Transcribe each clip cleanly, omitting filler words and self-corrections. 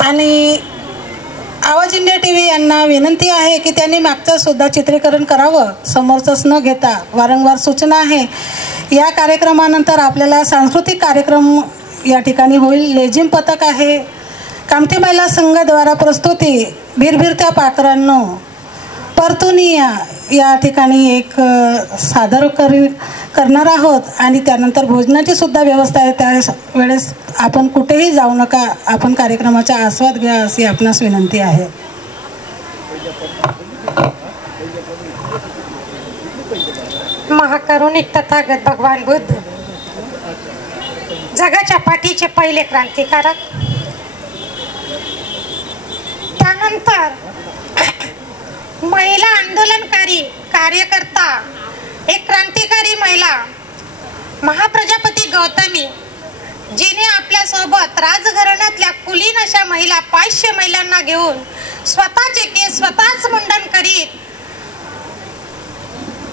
आणि आवाज India TV यांना विनंती आहे की त्यांनी मागचं सुद्धा चित्रीकरण करावं, समोरचंच न घेता. वारंवार सूचना आहे. या कार्यक्रमानंतर आपल्याला सांस्कृतिक कार्यक्रम या ठिकाणी होईल. लेझिम पथक आहे. कामठी महिला संघाद्वारा प्रस्तुती भिरभिरत्या पाखरांनो परतुनी या ठिकाणी एक सादर करणार आहोत. आणि त्यानंतर भोजनाची सुद्धा व्यवस्था आहे. त्यावेळेस आपण कुठेही जाऊ नका, आपण कार्यक्रमाचा आस्वाद घ्या अशी आपणास विनंती आहे. महाकरुणिक तथागत भगवान बुद्ध, जगाच्या पाठीचे पहिले क्रांतिकारक, त्यानंतर महिला आंदोलनकारी कार्यकर्ता, एक क्रांतिकारी महिला महाप्रजापती गौतमी, जिने आपल्या सोबत राजघराण्यातल्या कुलीन अशा महिला 500 महिलांना घेऊन स्वतःचे केस स्वतःच मुंडन करीत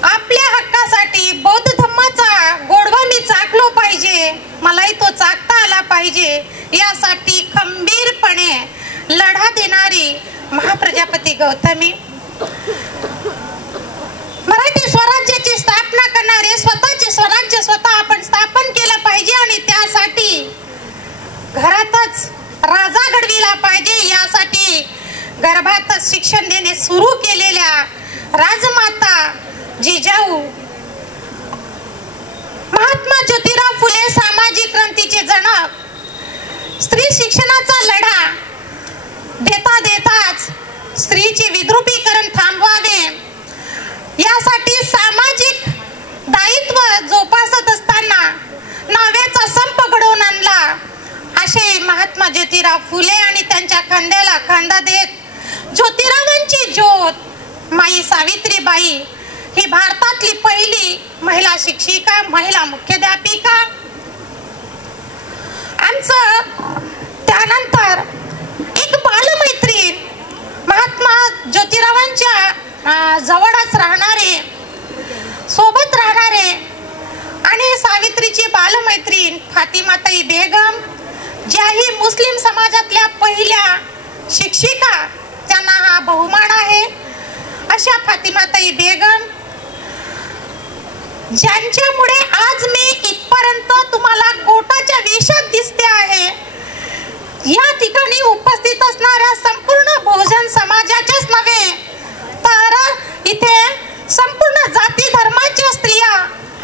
आपल्या हक्कासाठी बौद्ध धम्माचा गोडवा मी चाखलो पाहिजे, मलाही तो चाखता आला पाहिजे, यासाठी खंबीरपणे लढा देणारी महाप्रजापती गौतमी, मराठी स्वराज्याची स्थापना करणारे, स्वतःचे स्वराज्य स्वतः आपण स्थापन केलं पाहिजे आणि त्यासाठी घरातच राजा घडविला पाहिजे, यासाठी गर्भातच शिक्षण देणे सुरू केलेल्या राजमाता जिजाऊ महात्मा ज्योतिराव फुले, सामाजिक क्रांतीचे जनक, स्त्री शिक्षणाचा लढा देता देताच स्त्रीचे विद्रुपीकरण थांबवावे यासाठी सामाजिक दायित्व जोपासत असताना नावेचा संप घडवून आणला, असे महात्मा ज्योतिराव फुले आणि त्यांच्या खांद्याला खांदा देत ज्योतिरावांची ज्योत माई सावित्रीबाई ही भारतातली पहिली महिला शिक्षिका, महिला मुख्याध्यापिका. आमचं त्यानंतर एक बालमैत्रीण, महात्मा ज्योतिरावांच्या जवळच राहणारे, सोबत राहणारे आणि सावित्रीची बालमैत्रीण फातिमाताई बेगम, ज्याही मुस्लिम समाजातल्या पहिल्या शिक्षिका, त्यांना हा बहुमान आहे, अशा फातिमाताई बेगम, ज्यांच्यामुळे आज मी इथपर्यंत तुम्हाला कोटाच्या वेशात दिसते आहे. या ठिकाणी उपस्थित असणाऱ्या संपूर्ण बहुजन समाजाच्याच नव्हे तर इथे संपूर्ण जाती धर्माच्या स्त्रिया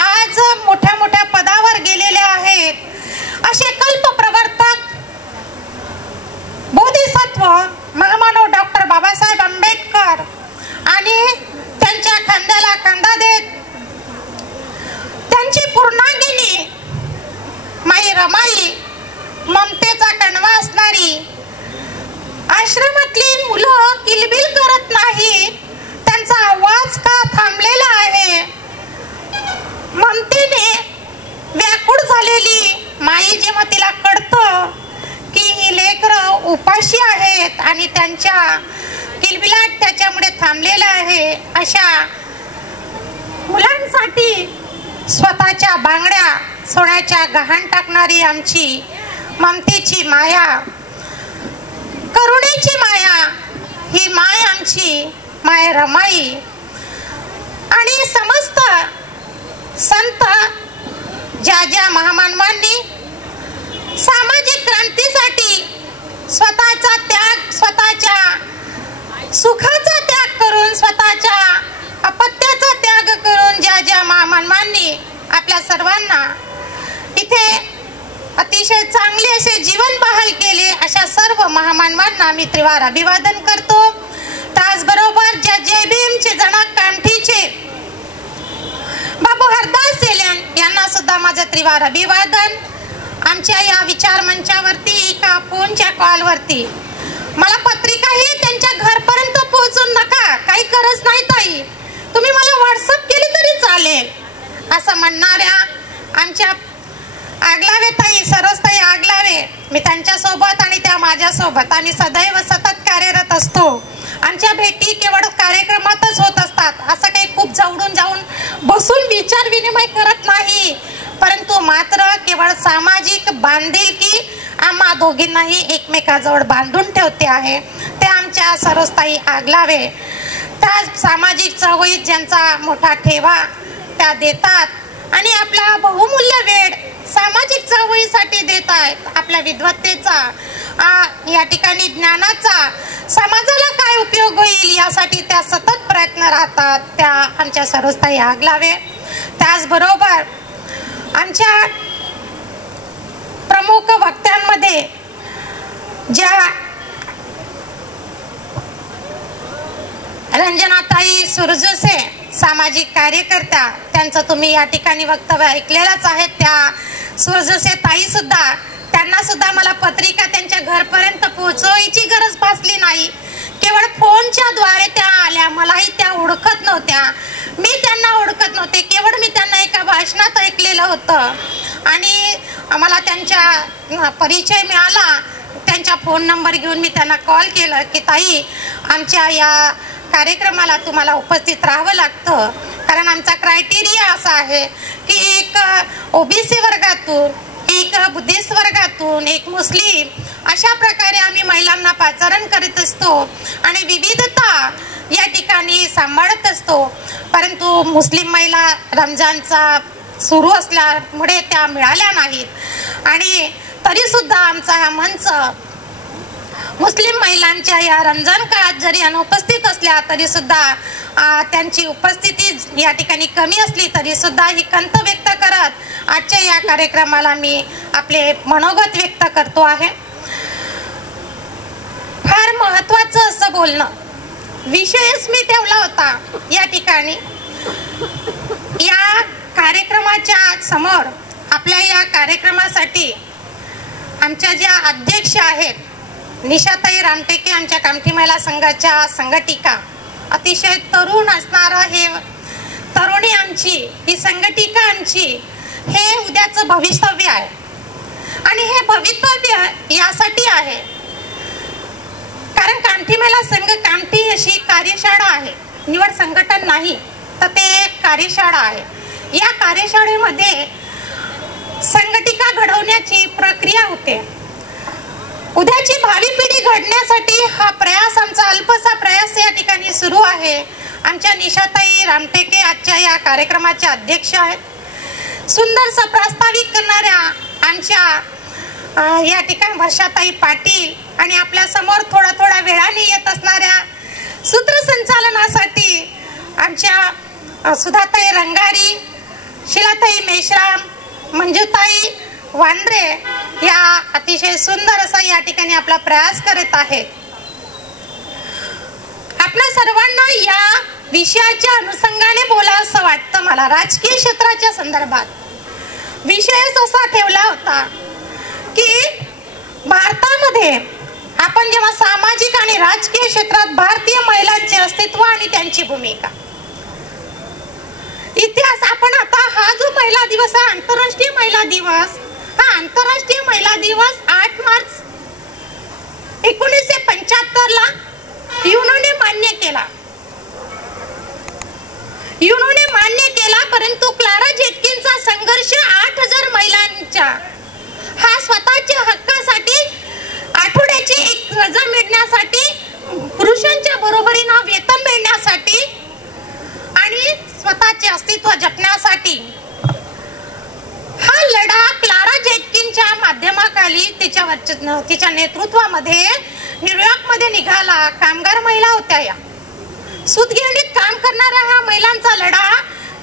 आज मोठ्या मोठ्या पदावर गेलेल्या आहेत. असे कल्पप्रवर्तक बोधिसत्व महामानव डॉक्टर बाबासाहेब आंबेडकर आणि त्यांच्या खांद्याला खांदा देत त्यांची पूर्णांगिनी माई रमाई, ममतेचा कणवा असणारी, आश्रमातली मुलं किलबिल करत नाही, त्यांचा आवाज का थांबलेला आहे, ममतेने व्याकुळ झालेली माई जेव्हा तिला कळतं की ही लेकरं उपाशी आहेत आणि त्यांच्या किलबिलाट त्याच्यामुळे थांबलेला आहे, अशा मुलांसाठी स्वतःच्या बांगड्या सोन्याच्या गहाण टाकणारी आमची ममतेची माया, करुणेची माया, ही माय आमची माय रमाई. आणि समस्त संत ज्या ज्या महामानवांनी सामाजिक क्रांतीसाठी स्वतःचा त्याग, स्वतःच्या सुखाचा त्याग करून, स्वतःच्या अपत्याचा त्याग करून ज्या ज्या महामानवांनी आपल्या सर्वांना इथे अतिशय चांगले असे जीवन बहाल केले, अशा सर्व महामानवांना मी त्रिवार अभिवादन करतो. त्याचबरोबर ज्या जय भीमचे जनक कामठीचे बाबू हरदास सेल्यान यांना सुद्धा माझं त्रिवार अभिवादन. आमच्या या विचार मंचावरती एका फोनच्या कॉलवरती मला पत्रिकाही त्यांच्या घरपर्यंत पोहोचून नका, काही गरज नाही ताई, तुम्ही मला व्हॉट्सअप केली तरी चालेल, असं म्हणणाऱ्या आमच्या आगलावे ताई, सरसताई आगलावे, मी त्यांच्यासोबत आणि त्या माझ्यासोबत आम्ही सदैव सतत कार्यरत असतो. आमच्या भेटी केवळ कार्यक्रमातच होत असतात, असं काही खूप जवळून जाऊन बसून विचार विनिमय करत नाही, परंतु मात्र केवळ सामाजिक बांधिलकी आम्हा दोघींनाही एकमेकाजवळ बांधून ठेवते आहे ते आमच्या सरोजताई आगलावे. त्या सामाजिक चळवळीत ज्यांचा मोठा ठेवा त्या देतात आणि आपला बहुमूल्य वेळ सामाजिक चळवळीसाठी देत आहेत. आपल्या विद्वत्तेचा या ठिकाणी ज्ञानाचा समाजाला काय उपयोग होईल यासाठी त्या सतत प्रयत्न राहतात. त्या आमच्या सरोजताई आगलावे. त्याचबरोबर आमच्या प्रमुख वक्त्यांमध्ये ज्या रंजनाताई सुरजसे सामाजिक कार्यकर्त्या, त्यांचं तुम्ही या ठिकाणी वक्तव्य ऐकलेलंच आहे. त्या सुरजसे ताई सुद्धा, त्यांना सुद्धा मला पत्रिका त्यांच्या घरपर्यंत पोहोचवायची गरज भासली नाही. केवळ फोनच्या द्वारे त्या आल्या. मलाही त्या ओळखत नव्हत्या, मी त्यांना ओळखत नव्हते. केवळ मी त्यांना एका भाषणात ऐकलेलं होतं आणि मला त्यांच्या परिचय मिळाला. त्यांचा फोन नंबर घेऊन मी त्यांना कॉल केला की ताई, आमच्या या कार्यक्रमाला तुम्हाला उपस्थित राहावं लागतं, कारण आमचा क्रायटेरिया असा आहे की एक ओबीसी वर्गातून, एक बुद्धिस्ट वर्गातून, एक मुस्लिम, अशा प्रकारे आम्ही महिलांना पाचारण करीत असतो आणि विविधता या ठिकाणी सांभाळत असतो. परंतु मुस्लिम महिला रमजानचा सुरू असल्यामुळे त्या मिळाल्या नाहीत आणि तरी सुद्धा आमचा हा मंच मुस्लिम महिलांच्या या रमजान काळात जरी अनुपस्थित असल्या तरी सुद्धा त्यांची उपस्थिती या ठिकाणी कमी असली तरी सुद्धा ही खंत व्यक्त करत आजच्या या कार्यक्रमाला मी आपले मनोगत व्यक्त करतो आहे. फार महत्वाचं असं बोलणं, विषयच मी ठेवला होता या ठिकाणी. या कार्यक्रमाच्या समोर आपल्या या कार्यक्रमासाठी आमच्या ज्या अध्यक्ष आहेत निशाताई रामटेके, आमच्या कामठी महिला संघाच्या संघटिका, अतिशय तरुण असणारं हे तरुणी आमची, ही संघटिका आमची, हे उद्याचं भवितव्य आहे आणि हे भवितव्य यासाठी आहे कारण कामठी महिला संघ कामठी अशी कार्यशाळा आहे, निवड संघटन नाही, तर ते एक कार्यशाळा आहे. या कार्यशाळेमध्ये संघटिका घडवण्याची प्रक्रिया होते. उद्याची भावी पिढी घडण्यासाठी हा प्रयास, आमचा अल्पसा प्रयास या ठिकाणी सुरू आहे. आमच्या निशाताई रामटेके आजच्या या कार्यक्रमाच्या अध्यक्ष आहेत. सुंदरसा प्रास्ताविक करणाऱ्या आमच्या या ठिकाणी वर्षाताई पाटील आणि आपल्या समोर थोड्या वेळाने येत असणाऱ्या सूत्रसंचालनासाठी आमच्या सुधाताई रंगारी, शिलाताई मेश्राम, मंजुताई वांद्रे या अतिशय सुंदर असा या ठिकाणी आपला प्रयास करत आहेत. आपल्या सर्वांना या विषयाच्या अनुषंगाने बोलावं असं वाटतं मला. राजकीय क्षेत्राच्या संदर्भात विषयच असा ठेवला होता की भारतामध्ये आपण जेव्हा सामाजिक आणि राजकीय क्षेत्रात भारतीय महिलांचे अस्तित्व आणि त्यांची भूमिका, इतिहास, आपण आता हा जो महिला दिवस आहे, आंतरराष्ट्रीय महिला दिवस, हा आंतरराष्ट्रीय महिला दिवस 8 मार्च 1975 ला युनोने मान्य केला. युनोने मान्य केला, परंतु क्लारा झेटकिनचा संघर्ष 8000 महिलांच्या हा स्वतःच्या हक्कासाठी, आठवड्याची एक रजा मिळण्यासाठी, पुरुषांच्या बरोबरीने वेतन मिळण्यासाठी आणि स्वतःचे अस्तित्व जपण्यासाठी हा लढा क्लारा झेटकिनच्या माध्यमाखाली तिच्या नेतृत्वामध्ये न्यूयॉर्क मध्ये निघाला. कामगार महिला होत्या, या सूतगिरणीत काम करणाऱ्या ह्या महिलांचा लढा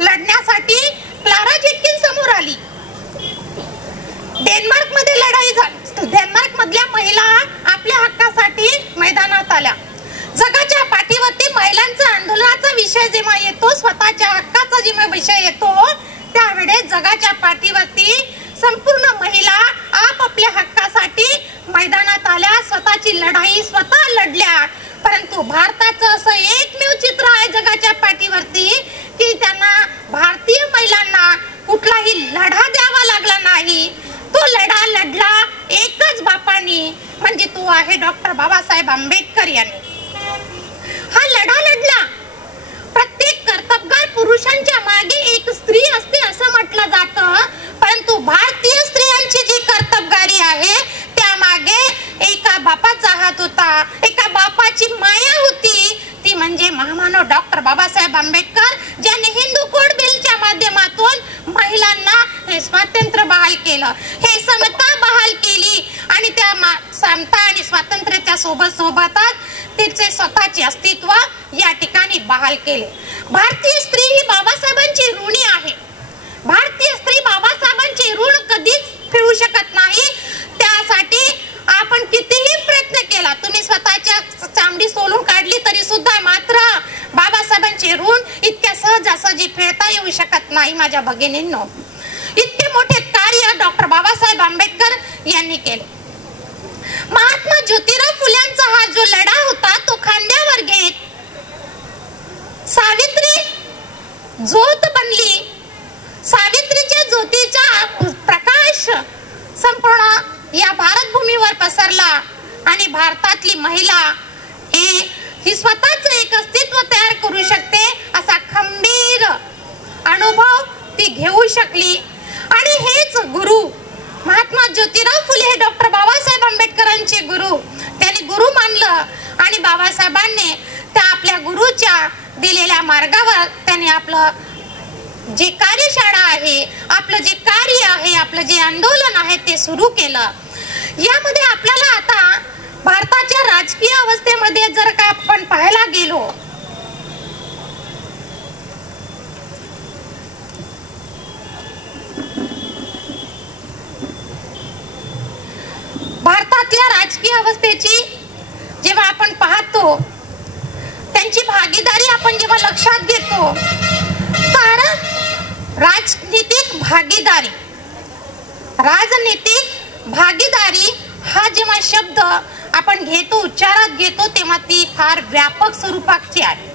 लढण्यासाठी क्लारा झेटकिन समोर आली. डेन्मार्क मध्ये लढाई झाली. डेन्मार्क मधल्या महिला आपल्या हक्कासाठी मैदानात आल्या. जगाच्या पाठीवरती महिलांचा आंदोलनाचा विषय जेव्हा येतो, स्वतःच्या हक्काचा जेव्हा विषय येतो, त्यावेळेस जगाच्या पाठीवरती संपूर्ण महिला आपापल्या हक्कासाठी मैदानात आल्या, स्वतःची लढाई स्वतः लढल्या. परंतु भारताचं असं एकमेव चित्र आहे जगाच्या पाठीवरती की त्यांना, भारतीय महिलांना कुठलाही लढा द्यावा लागला नाही. तो लढा लढला एकच बापानी, म्हणजे तो आहे डॉक्टर बाबासाहेब आंबेडकर यांनी. हा लढा लढला. प्रत्येक कर्तबगार पुरुषांच्या मागे एक स्त्री असते असं म्हटलं जातं, परंतु भारतीय स्त्रियांची जी कर्तबगारी आहे त्या एका बापाचा हात होता, एका बापाची माया होती, ती म्हणजे महामानव डॉक्टर बाबासाहेब आंबेडकर, ज्यांनी हिंदू कोड बिलच्या माध्यमातून महिलांना हे स्वातंत्र्य बहाल केलं, हे समता बहाल केली आणि त्या समता आणि स्वातंत्र्याच्या सोबतच तिचे स्वतःचे अस्तित्व या ठिकाणी बहाल केले. भारतीय स्त्री ही बाबासाहेबांची ऋणी आहे. भारतीय स्त्री बाबासाहेबांची ऋण कधीच फेडू शकत नाही. त्यासाठी आपण कितीही प्रयत्न केला, तुम्ही स्वतःच्या चामडी सोलून काढली तरी सुद्धा मात्र बाबासाहेबांचे ऋण इतक्या सहजासहजी फेडता येऊ शकत नाही. माझ्या भगिनींनो, इतके मोठे कार्य डॉक्टर बाबासाहेब आंबेडकर यांनी केले. महात्मा ज्योतिराव फुल्यांचा हा जो लढा होता तो खांद्यावर घेत सावित्री ज्योत बनली. सावित्रीच्या ज्योतीचा प्रकाश संपूर्ण या भारत भूमीवर पसरला आणि भारतातली महिला ही स्वतःच एक अस्तित्व तयार करू शकते असा खंबीर अनुभव ती घेऊ शकली. आणि हेच गुरु महात्मा ज्योतिराव फुले हे डॉक्टर बाबासाहेब आंबेडकरांचे गुरु, त्यांनी गुरु मानलं आणि बाबासाहेबांनी त्या आपल्या गुरुच्या दिलेल्या मार्गावर त्यांनी आपलं जे कार्यशाळा आहे, आपलं जे कार्य आहे, आपलं जे आंदोलन आहे ते सुरू केलं. यामध्ये आपल्याला आता भारताच्या राजकीय अवस्थेमध्ये जर का आपण पाहायला गेलो, भारतातल्या राजकीय अवस्थेची जेव्हा आपण पाहतो, त्यांची भागीदारी आपण जेव्हा लक्षात घेतो, तर राजनीतिक भागीदारी हा जेव्हा शब्द आपण घेतो, उच्चारात घेतो, तेव्हा ती फार व्यापक स्वरूपाची आहे.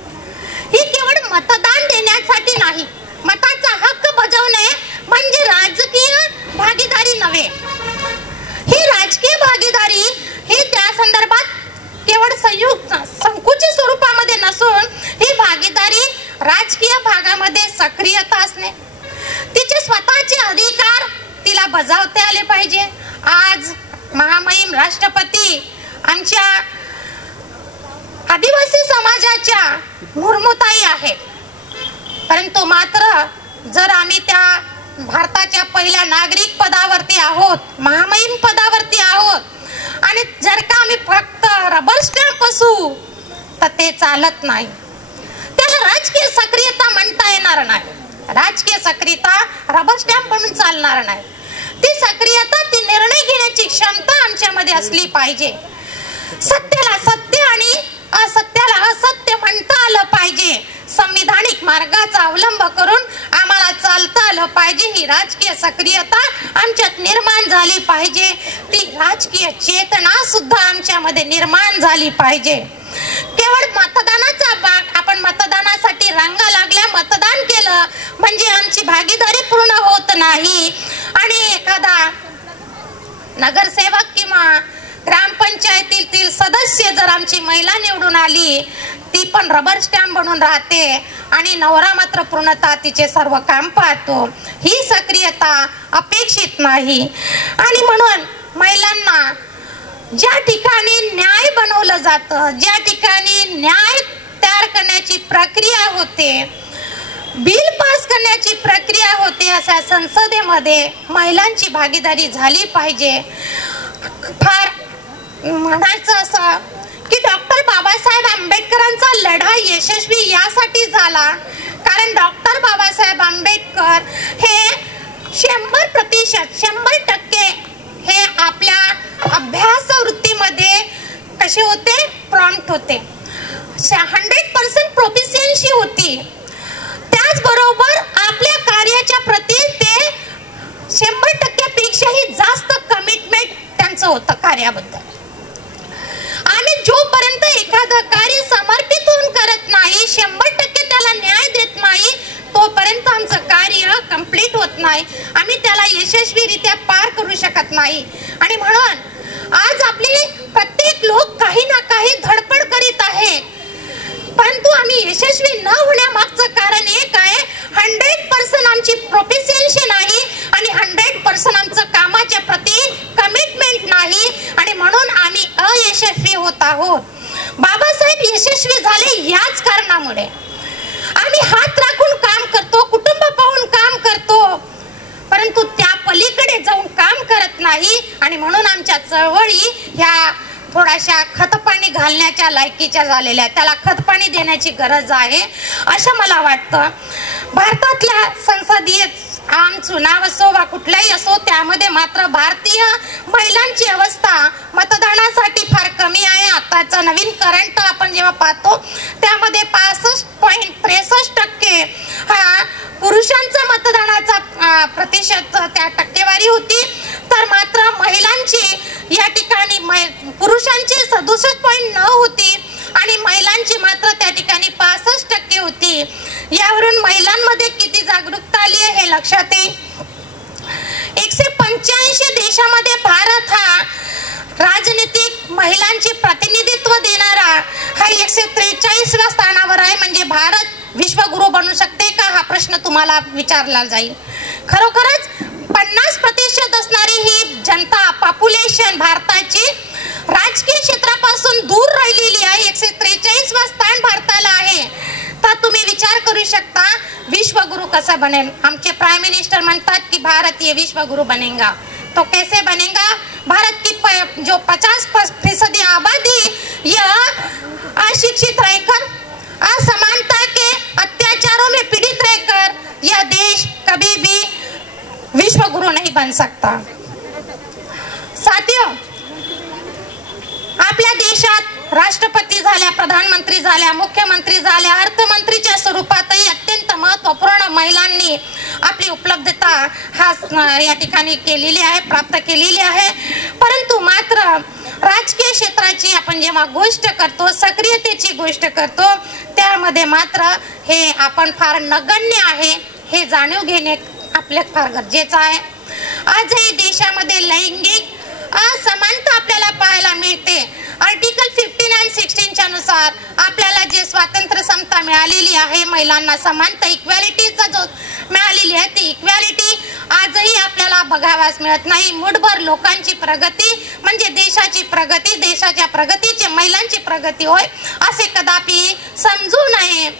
ही केवळ मतदान देण्यासाठी नाही, मताचा हक्क बजावणे म्हणजे राजकीय भागीदारी नव्हे. ही राजकीय भागीदारी ही त्या संदर्भात केवळ संकुचित स्वरूपामध्ये नसून ही भागीदारी राजकीय भागामध्ये सक्रियता असणे, तिचे स्वतःचे अधिकार तिला बजावता आले पाहिजे. आज महामहिम राष्ट्रपती आमच्या आदिवासी समाजाच्या मुर्मूताई आहेत, परंतु मात्र जर आम्ही त्या भारताच्या पहिल्या नागरिक पदावरती आहोत, महामहिम पदावरती आहोत, आणि जर का आम्ही फक्त रबर स्टॅम्प असू तर ते चालत नाही. त्याला राजकीय सक्रियता म्हणता येणार नाही. राजकीय सक्रियता रबर स्टॅम्प म्हणून चालणार नाही. ती सक्रियता, ती निर्णय घेण्याची क्षमता आमच्यामध्ये असली पाहिजे. सत्याला सत्य आणि असत्याला असत्य म्हणता आलं पाहिजे. संविधानिक मार्गाचा अवलंब करून आम्हाला चालता आलं पाहिजे. ही राजकीय सक्रियता आमच्यात निर्माण झाली पाहिजे. ती राजकीय चेतना सुद्धा आमच्यामध्ये निर्माण झाली पाहिजे. केवळ मतदानाचा भाग, आपण मतदानासाठी रांगा लागल्या, मतदान केलं म्हणजे आमची भागीदारी पूर्ण होत नाही. आणि एखादा नगरसेवक किंवा ग्रामपंचायतीतील सदस्य जर आमची महिला निवडून आली, ती पण रबर स्टॅम्प बनून राहते आणि नवरा मात्र पूर्णतः तिचे सर्व काम पाहतो. ही सक्रियता अपेक्षित नाही. आणि म्हणून महिलांना ज्या ठिकाणी न्याय बनवलं जातं, ज्या ठिकाणी न्याय तयार करण्याची प्रक्रिया होते, बिल पास करण्याची प्रक्रिया होते, अशा संसदेमध्ये महिलांची भागीदारी झाली पाहिजे. फार म्हणायचं असं की डॉक्टर बाबासाहेब आंबेडकरांचा लढा यशस्वी यासाठी झाला कारण डॉक्टर बाबासाहेब आंबेडकर हे 100% 100% हे आपल्या अभ्यास वृत्तीमध्ये कसे होते, प्रॉम्प्ट होते, 100% प्रोफिशियन्सी होती. त्याचबरोबर आपल्या कार्याच्या प्रती ते 100% पेक्षाही जास्त कमिटमेंट त्यांचं होतं कार्याबद्दल. आम्ही जोपर्यंत एखादं कार्य समर्पित होऊन करत नाही, 100% त्याला न्याय देत नाही, तोपर्यंत आमचं कार्य कंप्लीट होत नाही. आम्ही त्याला यशस्वीरित्या पार करू शकत नाही. आणि म्हणून आज आपले प्रत्येक लोक काही ना काही धडपड करीत आहेत, परंतु आम्ही यशस्वी न होण्यामागचं कारण एक आहे, 100% आमची प्रोफिशियन्सी नाही आणि 100% आमचं कामाच्या प्रती कमिटमेंट नाही. आणि म्हणून आम्ही यशस्वी होत आहोत. बाबासाहेब यशस्वी झाले याच कारणामुळे. आम्ही हात राखून काम करतो, कुटुंब पाहून काम करतो, परंतु त्या पलीकडे जाऊन काम करत नाही. आणि म्हणून आमच्या चळवळी ह्या थोड्याशा खतपाणी घालण्याच्या लायकीच्या झालेल्या, त्याला खतपाणी देण्याची गरज आहे असं मला वाटतं. भारतातल्या संसदीय आम चुनाव असो वा कुठलाही असो, त्यामध्ये मात्र भारतीय महिलांची अवस्था मतदानासाठी फार कमी आहे. आताचा नवीन करंट आपण जेव्हा पाहतो त्यामध्ये 65.63% हा पुरुषांचा मतदानाचा प्रतिशत त्या टक्केवारी होती, तर मात्र महिलांची या ठिकाणी पुरुषांची 67.9 होती आणि महिलांची मात्र त्या ठिकाणी 65% होती. यावरून महिलांमध्ये किती जागरूकता आली आहे हे लक्षात येईल. 185 देशामध्ये भारत हा राजनीतिक महिलांचे प्रतिनिधित्व देणारा हा 143व्या स्थानावर आहे. म्हणजे भारत विश्वगुरु बनू शकते का हा प्रश्न तुम्हाला विचारला जाईल. खरोखरच 50% असणारी ही जनता पॉप्युलेशन भारताची राजकीय क्षेत्रापासून दूर राहिलेली आहे. 143वा स्थान भारताला आहे. तर तुम्ही विचार करू शकता विश्वगुरु कसा बनेल. आमचे प्राइम मिनिस्टर म्हणतात की भारत ये विश्वगुरु बनेगा. तो कैसे बनेगा? भारत की जो 50% आबादी यह अशिक्षित रहकर, असमानता के अत्याचारों में पीड़ित रहकर यह देश कभी भी विश्वगुरु नहीं बन सकता. साथियों, आपल्या देशात राष्ट्रपती झाल्या, प्रधानमंत्री झाल्या, मुख्यमंत्री झाल्या, अर्थमंत्रीच्या स्वरूपातही अत्यंत महत्त्वपूर्ण महिलांनी आपली उपलब्धता हा या ठिकाणी केलेली आहे, प्राप्त केलेली आहे. परंतु मात्र राजकीय क्षेत्राची आपण जेव्हा गोष्ट करतो, सक्रियतेची गोष्ट करतो, त्यामध्ये मात्र हे आपण फार नगण्य आहे हे जाणीव घेणे आपले फार गरजेचं आहे. आजही देशामध्ये लैंगिक असमानता आपल्याला पाहायला मिळते. आर्टिकल 15 आणि 16 नुसार आपल्याला जे स्वातंत्र्य समता मिळालेली आहे, महिलांना समानता इक्वॅलिटीचा जो मिळालेली आहे, ती इक्वॅलिटी आजही आपल्याला बघाव्यास मिळत नाही. मुठभर लोकांची प्रगती म्हणजे देशाची प्रगती, देशाच्या प्रगतीची महिलांची प्रगती होय असे कदापि समजू नये.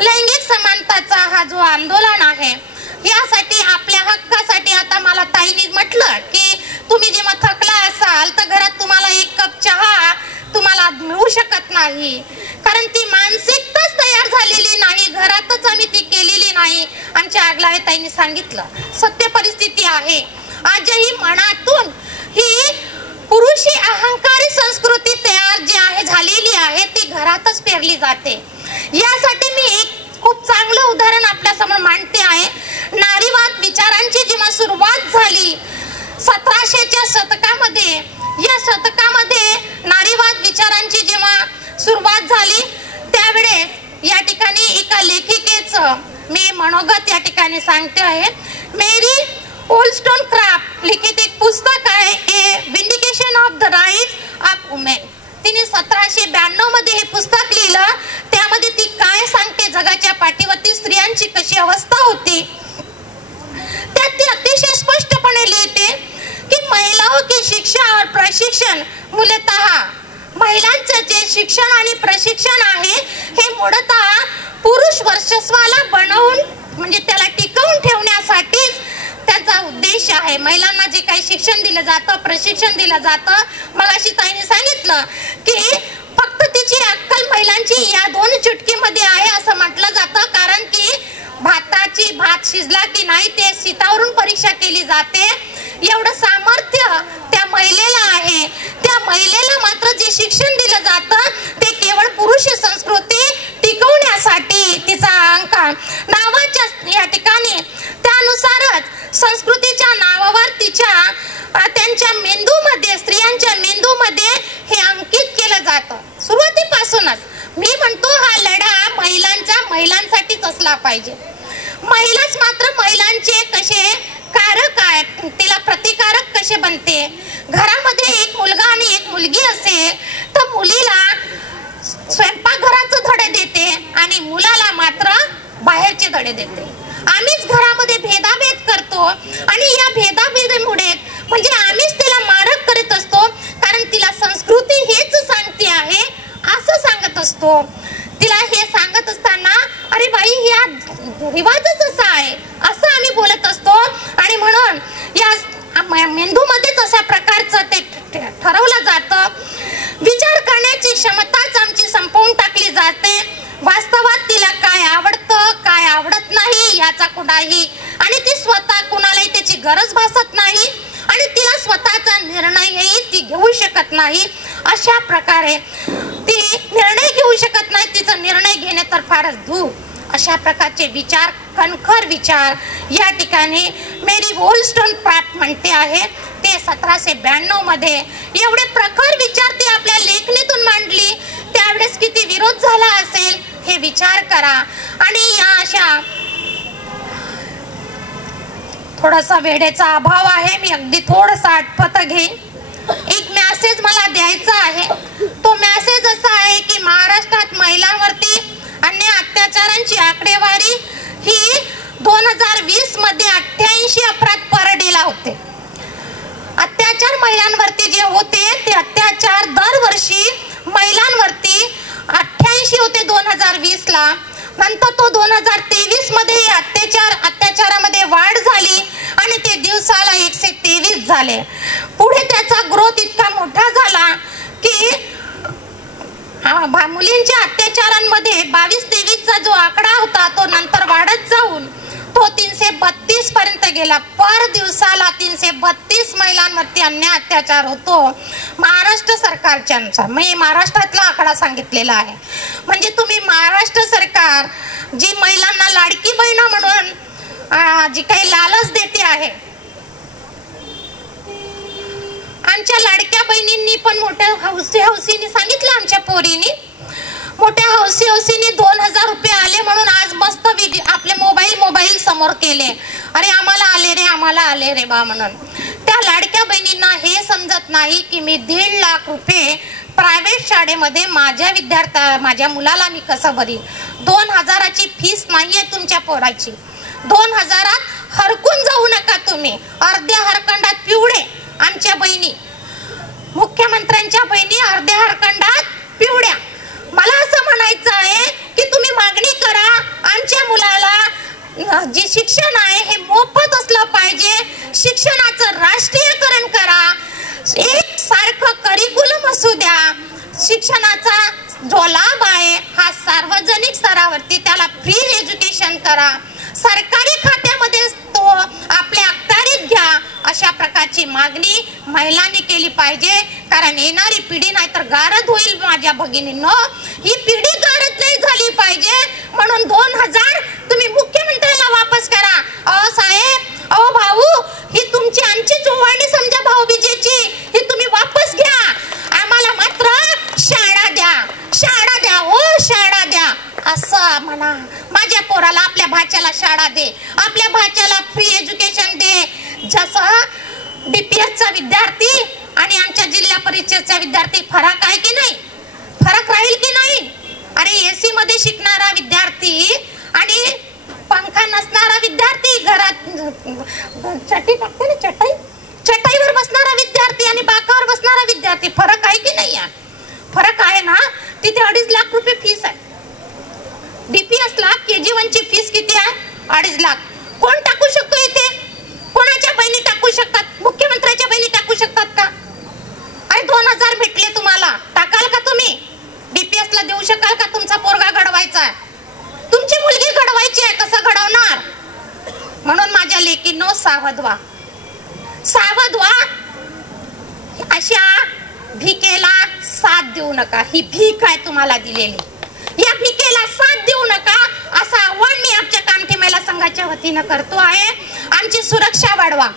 लैंगिक समानताचा हा जो आंदोलन आहे यासाठी, आपल्या हक्कासाठी, आता मला ताईंनी म्हटलं की तुम्ही जेव्हा थकला असाल तर घरात तुम्हाला एक कप चहा तुम्हाला मिळू शकत नाही, कारण ती मानसिकताच तयार झालेली नाही, घरातच आम्ही ती केलेली नाही. आमच्या आगलावे ताईंनी सांगितलं, सत्य परिस्थिती आहे. आजही मनातून ही पुरुषी अहंकारी संस्कृती तयार जी आहे झालेली आहे ती घरातच पेरली जाते. यासाठी मी एक खूप चांगलं उदाहरण आपल्या समोर मांडते आहे. नारीवाद विचारांची जेव्हा सुरुवात झाली 1700च्या शतकामध्ये, या शतकामध्ये नारीवाद विचारांची जेव्हा सुरुवात झाली त्यावेळेस या ठिकाणी एका लेखिकेचं मी मनोगत या ठिकाणी सांगते आहे. मेरी ओलस्टोनक्राफ्ट लिखित एक पुस्तक आहे, a vindication of the rights of women. तिने 1792 मध्ये हे पुस्तक लिहिलं. त्यामध्ये ती काय सांगते, जगाच्या पाठीवरती स्त्रियांची कशी अवस्था होती, त्यात ती अतिशय स्पष्टपणे लिहिते की महिलाओं की शिक्षा और प्रशिक्षण मूलतः, महिलांचं जे शिक्षण आणि प्रशिक्षण आहे हे मूलतः पुरुष वर्चस्वाला बनवून म्हणजे त्याला टिकवून ठेवण्यासाठीच त्याचा उद्देश आहे. महिलांना जे काही शिक्षण दिलं जातं, प्रशिक्षण दिलं जातं, मग अशी ताईने सांगितलं की फक्त तिची अक्कल महिलांची या 2 चुटकीमध्ये आहे असं म्हटलं जातं, कारण की भात शिजला की नाही ते सीतावरून परीक्षा केली जाते. एवढं सामर्थ्य त्या महिलेला आहे. त्या महिलेला मात्र जे शिक्षण दिलं जातं ते केवळ पुरुष संस्कृती टिकवण्यासाठी, तिचा अहंकार नावाच्या या ठिकाणी त्यानुसारच संस्कृतीच्या नावावर त्यांच्या मेंदूमध्ये, स्त्रियांच्या मेंदूमध्ये हे अंकित केलं जातं. सुरुवातीपासूनच मी म्हणतो हा लढा महिलांसाठीच असला पाहिजे. महिलाच मात्र महिलांचे कसे कारक आहेत, तिला प्रतिकारक कसे बनते. घरामध्ये एक मुलगा आणि एक मुलगी असेल तर मुलीला स्वयंपाकघराचे धडे देते आणि मुलाला मात्र बाहेरचे धडे देते. आम्हीच घरामध्ये भेदाभेद करतो आणि या भेदाभेदामुळे म्हणजे आम्हीच तिला मारक करीत असतो, कारण तिला संस्कृती हेच वरती आहे असं सांगत असतो. तिला हे सांगत असताना अरे बाई या रिवाजच असा आहे असं आम्ही बोलत असतो. आणि म्हणून या मेंदूमध्येच अशा प्रकारचं ते ठरवलं जातं. विचार करण्याची क्षमताच आमची संपवून टाकली जाते. वास्तवात तिला काय आवडतं काय आवडत नाही याचा कुणाही आणि ती स्वतः कुणालाही त्याची गरज भासत नाही आणि तिला स्वतःचा निर्णयही ती घेऊ शकत नाही. अशा प्रकारे ती निर्णय घेऊ शकत नाही. तिचा निर्णय घेणे तर फारच दूर. अशा प्रकारचे विचार कणखर विचार या ठिकाणी मेरी वोलस्टोनक्रॅफ्ट म्हणते आहे. ते 1792 मध्ये एवढे प्रखर विचार ती आपल्या लेखणीतून मांडली. त्यावेळेस किती विरोध झाला असेल हे विचार करा. आणि या अशा थोडासा वेळेचा अभाव आहे. मी अगदी थोडंसं आठवत घेईन. एक मेसेज मला द्यायचा आहे. तो मेसेज असा आहे की महाराष्ट्रात महिलांवरती अन्याय अत्याचारांची आकडेवारी ही 2020 मध्ये 88 अपराध पर डेला होते. अत्याचार महिलांवरती जे होते ते अत्याचार दरवर्षी महिलांवरती 88 होते 2020 ला. नंतर तो 2023 मध्ये अत्याचारामध्ये वाढ झाली आणि ते दिवसाला 123 झाले. पुढे त्याचा ग्रोथ इतका मोठा झाला की मुलींच्या अत्याचारांमध्ये 22-23चा जो आकडा होता तो नंतर वाढत जाऊन तो 332 पर्यंत गेला. पर दिवसाला 332 महिलांवरती अन्याय अत्याचार होतो महाराष्ट्र सरकारच्या अनुसार. मी महाराष्ट्रातला आकडा सांगितलेला आहे. म्हणजे तुम्ही महाराष्ट्र सरकार जी महिलांना लाडकी बहीण म्हणून जी काही लालच देते आहे. आमच्या लाडक्या बहिणींनी पण मोठ्या हौसीने सांगितलं. आमच्या पोरीनी मोठ्या हौसीने 2000 रुपये आले म्हणून आज मस्त आपले मोबाईल समोर केले. अरे आम्हाला आले रे बा म्हणून. त्या लाडक्या बहिणींना हे समजत नाही की मी 1.5 लाख रुपये प्रायव्हेट शाळेमध्ये माझ्या मुलाला मी कसं भरीन. 2000ची फीस नाहीये तुमच्या पोराची. 2000 हरकून जाऊ नका तुम्ही. अर्ध्या हरकंडात पिवळे आमच्या बहिणी, मुख्यमंत्र्यांच्या बहिणी अर्ध्या हरकंडात पिवळ्या. मला असं म्हणायचं आहे की तुम्ही मागणी करा. आमच्या मुलाला जे शिक्षण आहे हे मोफत असलं पाहिजे. शिक्षणाचं राष्ट्रीयकरण करा. एक सारखं करिक्युलम असू द्या. शिक्षणाचा जो लाभ आहे हा सार्वजनिक स्तरावरती त्याला फ्री एज्युकेशन करा. सरकारी खात्यामध्ये तो आपल्या अखत्यारीत घ्या. अशा प्रकारची मागणी महिलांनी केली पाहिजे. कारण येणारी पिढी नाही तर गारद होईल. माझ्या भगिनींनो, ही पिढी गारद नाही झाली पाहिजे. म्हणून 2000 तुम्ही मुख्यमंत्र्याला वापस करा. अहो साहेब, अहो भाऊ, ही तुमची आमची जोवाणी समजा भाऊबीजेची. ही तुम्ही वापस घ्या. आम्हाला मात्र शाळा द्या. ओ शाळा द्या असं म्हणा. माझ्या पोराला आपल्या भाच्याला शाळा दे. आपल्या भाच्याला फ्री एज्युकेशन दे. जसं DPSचा विद्यार्थी आणि आमच्या जिल्हा परिषदचा विद्यार्थी फरक आहे की नाही? फरक राहील की नाही? अरे AC मध्ये शिकणारा विद्यार्थी आणि पंखा नसणारा विद्यार्थी, घरात चटाईवर बसणारा विद्यार्थी आणि बाकावर बसणारा विद्यार्थी, फरक आहे की नाही? फरक आहे ना. तिथे 2.5 लाख रुपये फीस आहे. DPS ला KG1 ची फीस किती आहे? 2.5 लाख. कोण टाकू शकतो इथे? कोणाच्या बहिणी टाकू शकतात? मुख्यमंत्र्याच्या बहिणी टाकू शकतात का? अरे 2000 भेटले तुम्हाला, टाकाल का तुम्ही? DPS ला देऊ शकाल का? तुमचा पोरगा घडवायचा आहे, तुमची मुलगी घडवायची आहे, कसं घडवणार? म्हणून माझ्या लेकींनो, सावध व्हा. अशा भिकेला साथ देऊ नका. ही भीक आहे तुम्हाला दिलेली. या भीकेला साथ देऊ नका असं आव्हान मी आमच्या कामठी महिला संघाच्या वतीनं करतो आहे. आमची सुरक्षा वाढवा.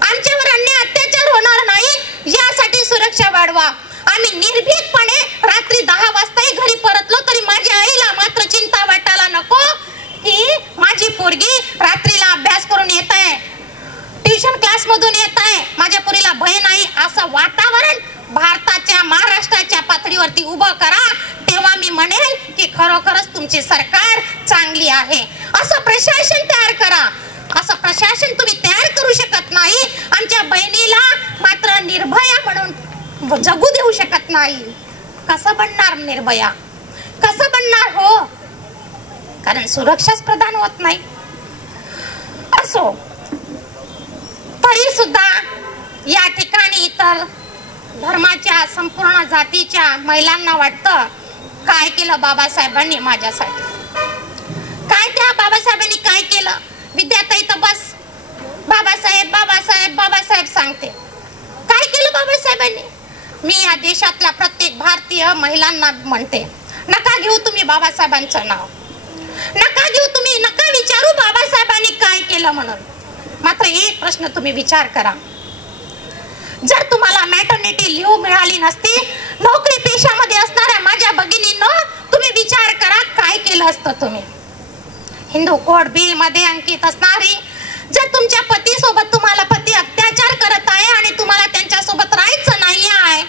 आमच्यावर अन्याय अत्याचार होणार नाही यासाठी सुरक्षा वाढवा. आम्ही निर्भीकपणे रात्री 10 वाजताही घरी परतलो तरी माझ्या आईला मात्र चिंता वाटायला नको की माझी पोरगी रात्रीला अभ्यास करून येत आहे, ट्युशन क्लास मधून येत आहे, माझ्या पोरीला भय नाही. असं वातावरण भारताच्या, महाराष्ट्राच्या पातळीवरती उभं करा. तेव्हा मी म्हणेल की खरोखरच तुमची सरकार चांगली आहे. असं प्रशासन तयार करा. असं प्रशासन तुम्ही तयार करू शकत नाही. आमच्या बहिणीला मात्र निर्भया म्हणून जगू देऊ शकत नाही. कसं बनणार निर्भया, कसं बनणार हो, कारण सुरक्षाच प्रदान होत नाही. असो, तरी सुद्धा या ठिकाणी इतर धर्माच्या संपूर्ण जातीच्या महिलांना वाटतं काय केलं बाबासाहेबांनी माझ्यासाठी, काय त्या बाबासाहेबांनी काय केलं. विद्याताई तर बस बाबासाहेब बाबासाहेब बाबासाहेब सांगते. काय केलं बाबासाहेबांनी. मी या देशातल्या प्रत्येक भारतीय महिलांना म्हणते, नका घेऊ तुम्ही बाबासाहेबांचं नाव, नका घेऊ तुम्ही, नका विचारू बाबासाहेबांनी काय केलं म्हणून. मात्र एक प्रश्न तुम्ही विचार करा, जर तुम्हाला मॅटर्निटी लीव मिळाली नसती, नोकरी पेशामध्ये असणाऱ्या माझ्या भगिनींनो, तुम्ही विचार करा काय केलं असतं तुम्ही. हिंदू कोड बिल मध्ये अंकित असणारी, जर तुमच्या पती सोबत तुम्हाला पती अत्याचार करत आहे आणि तुम्हाला त्यांच्या सोबत राहायचं नाही आहे,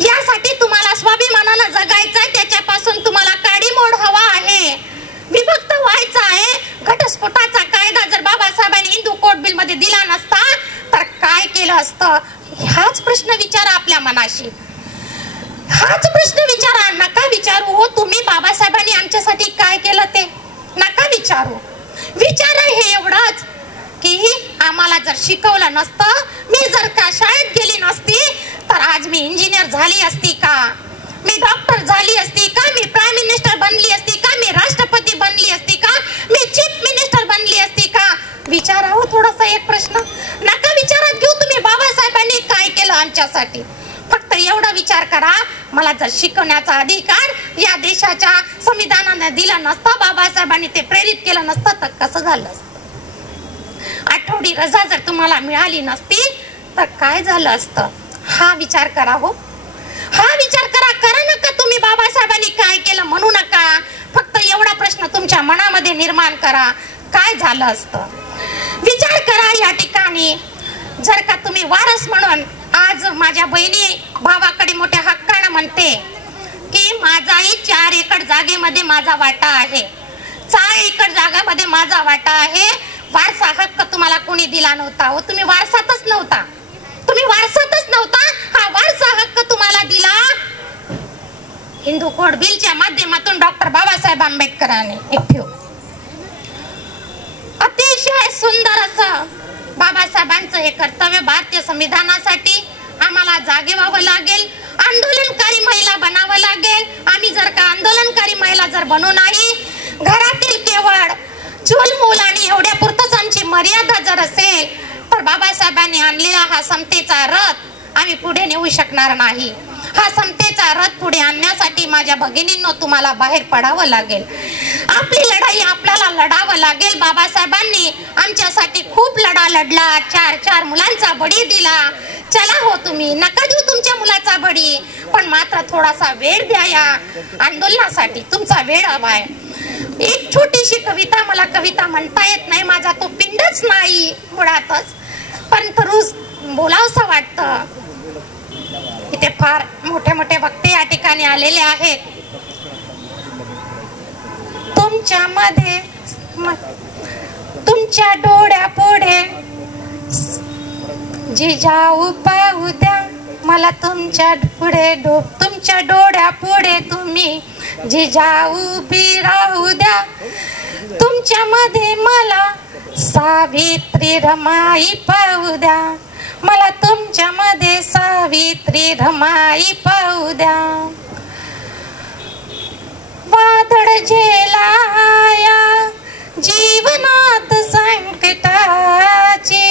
यासाठी तुम्हाला स्वाभिमानानं जगायचं आहे, त्याच्यापासून तुम्हाला काडीमोड हवा आहे, विभक्त व्हायचं आहे. घटस्फोटाचा कायदा जर बाबासाहेबांनी हिंदू कोड बिल मध्ये दिला नसता तर काय केलं असतं. हाच प्रश्न विचारा आपल्या मनाशी, हाच प्रश्न विचारा. नका विचारू हो तुम्ही बाबासाहेबांनी आमच्यासाठी काय केलं ते, नका विचारू. विचारा हे एवढंच की आम्हाला जर शिकवलं नसतं, मी जर का शाळेत गेली नसती तर आज मी इंजिनियर झाली असती का, मी डॉक्टर झाली असती का, मी प्राईम मिनिस्टर बनली असती का, मी राष्ट्रपती बनली असती का, मी चीफ मिनिस्टर बनली असती का. विचारा हो थोडासा एक प्रश्न. नका विचारात घेऊ तुम्ही बाबासाहेबांनी काय केलं आमच्यासाठी. फक्त एवढा विचार करा, मला जर शिकवण्याचा अधिकार या देशाच्या संविधानाने दिला नसता, बाबासाहेबांनी ते प्रेरित केलं नसतं तर कसं झालं असतं. आठवडी रजा जर तुम्हाला मिळाली नसती तर काय झालं असतं. हा विचार करा हो, हा विचार करा. करा नका तुम्ही बाबासाहेबांनी काय केलं म्हणू नका. फक्त एवढा प्रश्न तुमच्या मनामध्ये निर्माण करा, काय झालं असतं. विचार करा या ठिकाणी. जर का तुम्ही वारस म्हणून आज माझ्या बहिणी भावाकडे मोठ्या हक्कानं म्हणते की माझाही 4 एकर जागेमध्ये माझा वाटा आहे, 4 एकर जागामध्ये माझा वाटा आहे. वारसा हक्क तुम्हाला कोणी दिला नव्हता हो, तुम्ही वारसातच नव्हता, तुम्ही वारसातच नव्हता. हा वारसा हक्क तुम्हाला दिला हिंदू कोड बिलच्या माध्यमातून डॉक्टर बाबासाहेब आंबेडकरांनी. अतिशय सुंदर असं बाबासाहेबांचं हे कर्तव्य. भारतीय संविधानासाठी आम्हाला जागे व्हावं लागेल, आंदोलनकारी महिला बनावं लागेल. आम्ही जर का आंदोलनकारी महिला जर बनू नाही, घरातील केवळ चूलमूल आणि एवढ्या पुरतच आमची मर्यादा जर असेल तर बाबासाहेबांनी आणलेला हा समतेचा रथ आम्ही पुढे नेऊ शकणार नाही. हा समतेचा रथ पुढे आणण्यासाठी माझ्या भगिनींनो तुम्हाला बाहेर पडावं लागेल. आपली लढाई आपल्याला लढावं लागेल. बाबासाहेबांनी आमच्यासाठी खूप लढा लढला, 4 मुलांचा बळी दिला. चला हो तुम्ही, नका देऊ तुमच्या मुलाचा बळी, पण मात्र थोडासा वेळ द्या या आंदोलनासाठी. तुमचा वेळ हवाय. एक छोटीशी कविता, मला कविता म्हणता येत नाही, माझा तो पिंडच नाही मुळातच, पण रोज बोलावंसं वाटतं. इथे फार मोठे मोठे वक्ते या ठिकाणी आलेले आहेत. तुमच्यामध्ये तुमच्या डोळ्या पुढे जिजाऊ पाहू द्या मला, तुमच्या पुढे तुमच्या डोळ्या पुढे तुम्ही जिजाऊ उभी राहू द्या. तुमच्यामध्ये मला सावित्री रमाई पाहू द्या, मला तुमच्यामध्ये सावित्री रमाई पाहू द्या. वादळ झेलाया जीवनात संकटाची,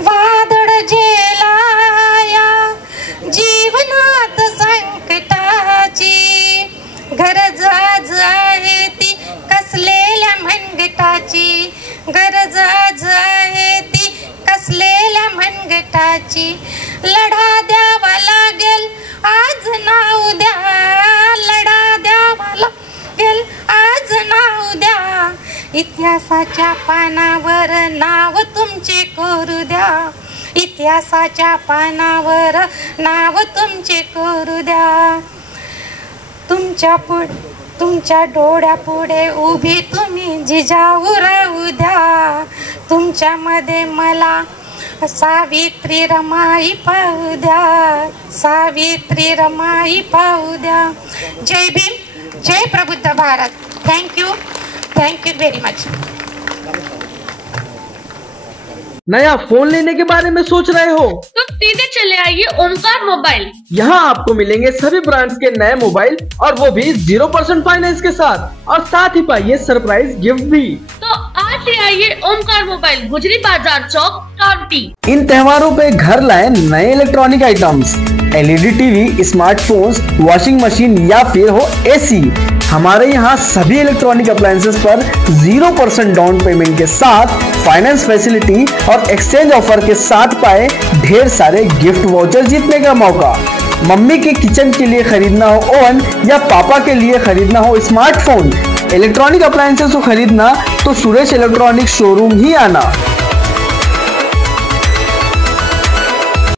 वादळ झेलाया जीवनात संकटाची, गरज आज आहे ती कसलेल्या मनगटाची, गरज आज आहे ती कसलेल्या मनगटाची. लढा द्यावा लागेल आज ना उद्या, लढा द्यावा लागेल आज ना उद्या. इतिहासाच्या पानावर नाव तुमचे कोरू द्या, इतिहासाच्या पानावर नाव तुमचे कोरू द्या. तुमच्या डोळ्या पुढे उभी तुम्ही जिजाऊ राहू द्या. तुमच्यामध्ये मला सावित्री रमाई पाहू द्या, सावित्री रमाई पाहू द्या. जय भीम, जय प्रबुद्ध भारत. Thank you very much. नया फोन लेने के बारे में सोच रहे हो तो सीधे चले आइए ओमकार मोबाइल. यहाँ आपको मिलेंगे सभी ब्रांड्स के नए मोबाइल और वो भी 0% फाइनेंस के साथ, और साथ ही पाइए सरप्राइज गिफ्ट भी. तो आज ही आइए ओमकार मोबाइल, गुजरी बाजार चौक, कांटी. इन त्योहारों पे घर लाए नए electronic items, LED TV, smartphones, washing machine या फिर हो AC. हमारे यहाँ सभी इलेक्ट्रॉनिक अप्लायंसेस पर 0% डाउन पेमेंट के साथ फाइनेंस फैसिलिटी और एक्सचेंज ऑफर के साथ पाए ढेर सारे गिफ्ट वाउचर जीतने का मौका. मम्मी के किचन के लिए खरीदना हो ओवन या पापा के लिए खरीदना हो स्मार्टफोन, इलेक्ट्रॉनिक अप्लायंसेस को खरीदना तो सुरेश इलेक्ट्रॉनिक शोरूम ही आना.